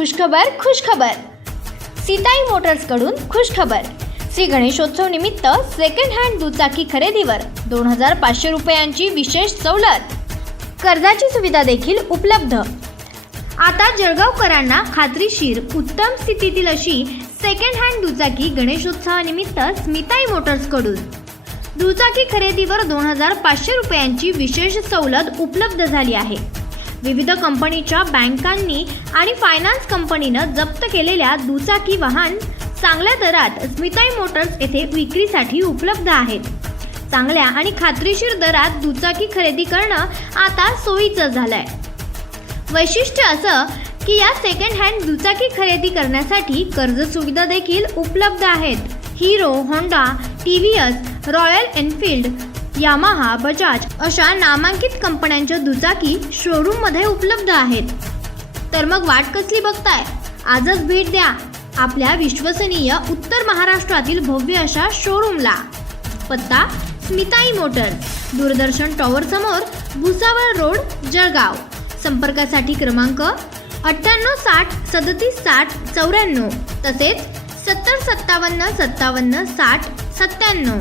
खुशखबर खुशखबर. सीताई मोटर्सकडून खुशखबर. श्री गणेशोत्सव निमित्त second hand दुचाकी खरेदीवर दोन हजार पाचशे रुपयांची विशेष सवलत. कर्जाची सुविधा देखील उपलब्ध. आता जळगावकरांना खात्रीशीर उत्तम स्थितीतील अशी सेकंड हँड दुचाकी गणेशोत्सवानिमित्त स्मिताई मोटर्सकडून दुचाकी खरेदीवर दोन हजार पाचशे रुपयांची विशेष सवलत उपलब्ध झाली आहे. विविध कंपनीच्या बँकांनी आणि फायनान्स कंपनीनं जप्त केलेल्या दुचाकी वाहन चांगल्या दरात स्मिताई मोटर्स येथे विक्रीसाठी उपलब्ध आहेत. चांगल्या आणि खात्रीशीर दरात दुचाकी खरेदी करणं आता सोयीचं झालंय. वैशिष्ट्य असं की या सेकंड हँड दुचाकी खरेदी करण्यासाठी कर्ज सुविधा देखील उपलब्ध आहेत. Hero Honda T V S Royal Enfield Yamaha Bajaj अशा नामांकित कंपन्यांच्या दुचाकी शोरूममध्ये उपलब्ध आहेत. तर मग वाट कसली बघताय? आजच भेट द्या आपल्या विश्वसनीय उत्तर महाराष्ट्रातील भव्य अशा शोरूमला पत्ता स्मिताई मोटर दूरदर्शन टॉवर समोर भुसावळ रोड जळगाव. संपर्कासाठी क्रमांक अठ्ठ्याण्णव साठ सदतीस साठ चौऱ्याण्णव तसेच सत्तर सत्तावन्न सत्तावन्न साठ सत्त्याण्णव.